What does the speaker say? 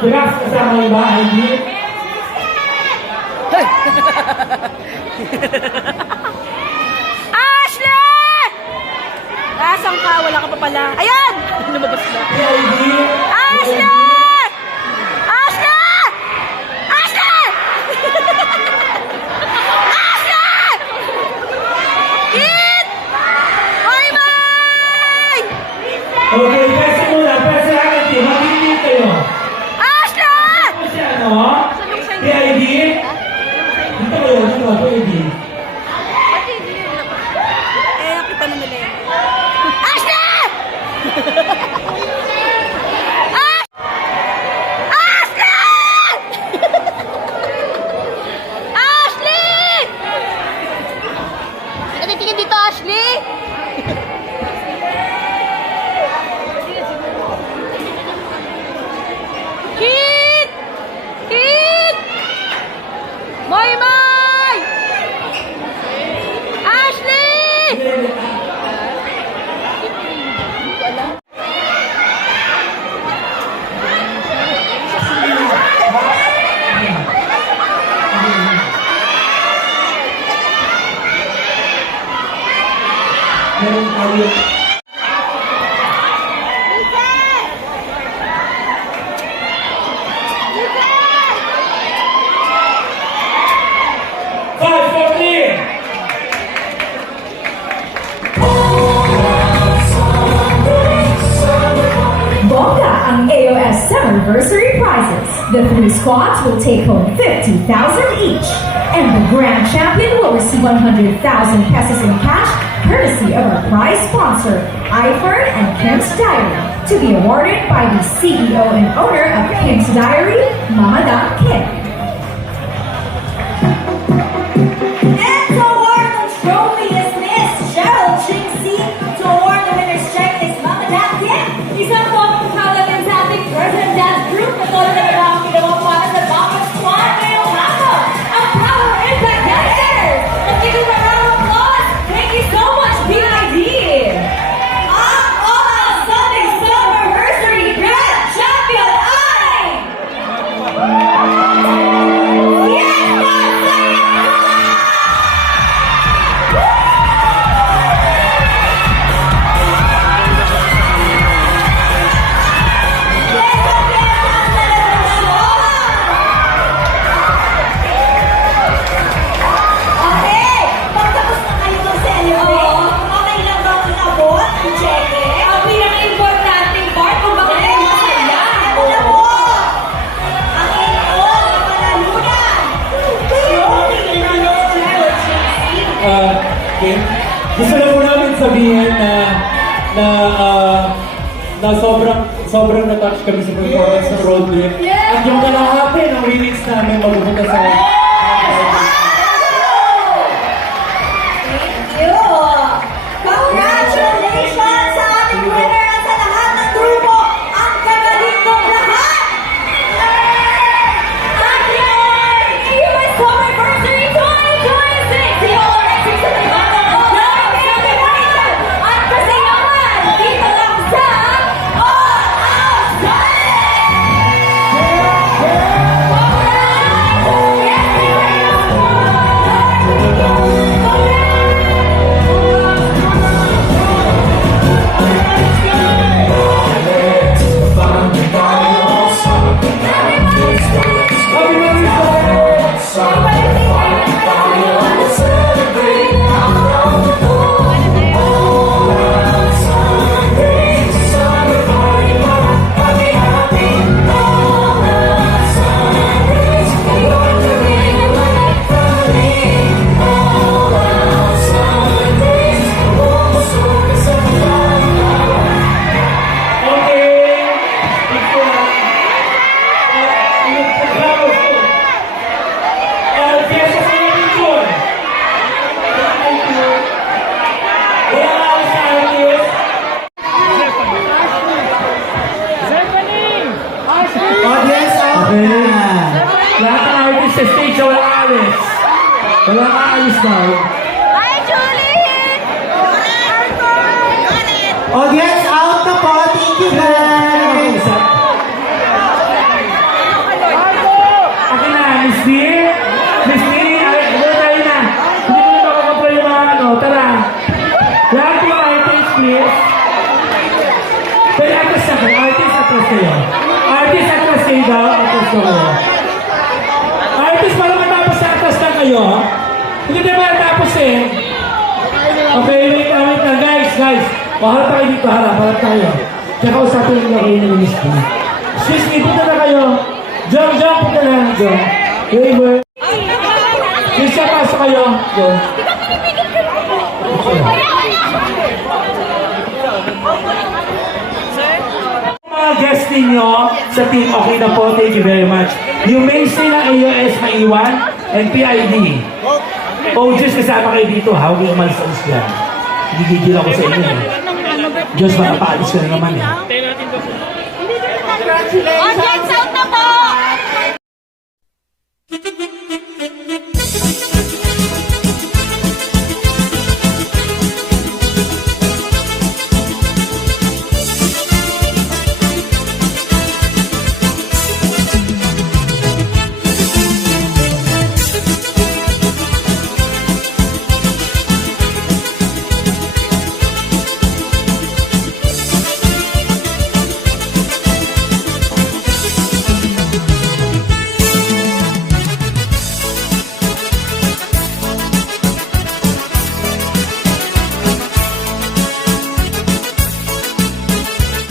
Relax, kasama yung ba, ID? Ashley! Nasaan ka? Wala ka pa pala. Ayan! Lumabas na. ID? Ashley! Ashley! Ashley! Ashley! Kit! Hoy, May! Okay, pwede muna. Pwede agad din. Mag-ibig kayo. Ashley! Kasi ano? ID? Dito kayo. Dito ako, ID. Eh, nakita na nila yun. Ashley! Ashley! Natitingin dito, Ashley! Kit! Kit! Moy! Moy! Ashley! Meron tayo. Five, 14. Bongga ang AOS Summerversary prizes. The three squads will take home 50,000 each. And the grand champion will receive 100,000 pesos in cash, courtesy of our prize sponsor, iFern and Kim's Diary, to be awarded by the CEO and owner of Kim's Diary, Mama Dot Kim. And to award the trophy is Miss Cheryl Chinksy. To award the winner's check is Mama Dad Kim. Isang po ang kahalagang sa ating President Dance Group na tulad na naman ang ginawa para sa bawat squad ngayong hapon. Ang Power Impact Dancers! Nagiging a round of applause. Thank you so much, BID! Ang All Sunday Summerversary Grand Champion ay... Fiesta Sayang! Okay, pagtapos na kayo mag-celebrate, okay lang ba ang abot? Check it. Ang pinaka-importanting part kung bakit kayo masaya. Ito na po! Ang inyong panalunan! Trophy ni Miss Cheryl Chinksy. Okay. Gusto lang po namin sabihin na sobrang na-touch kami sa performance ng roadway. At yung kalahati ng lyrics namin mapupunta sa Thank you! Congratulations sa ating winner at sa lahat ng grupo! Ang kagaling kong lahat! Again! AOS Summerversary 2026! The all-electric sa Taybana of Love Celebration! At kasayaman dito lang sa All Out Sunday! sa stage na walang alis. Walang alis daw. Hi, Julie! Audience out na po. Thank you guys. dito, harap tayo. Tsaka usapin niyo kayo ng Miss B. Excuse me, punta na kayo. John, punta na. John. River. Kisha, pasok kayo. John. Mga guest ninyo sa team, okay na po. Thank you very much. You may say na AOS maiwan and PID. Oh, Diyos, kasama kayo dito. Ha? Huwag yung umalis-alis yan. Gigigil ako sa inyo. Diyos, baka paalis ka na naman eh. Audience out na po!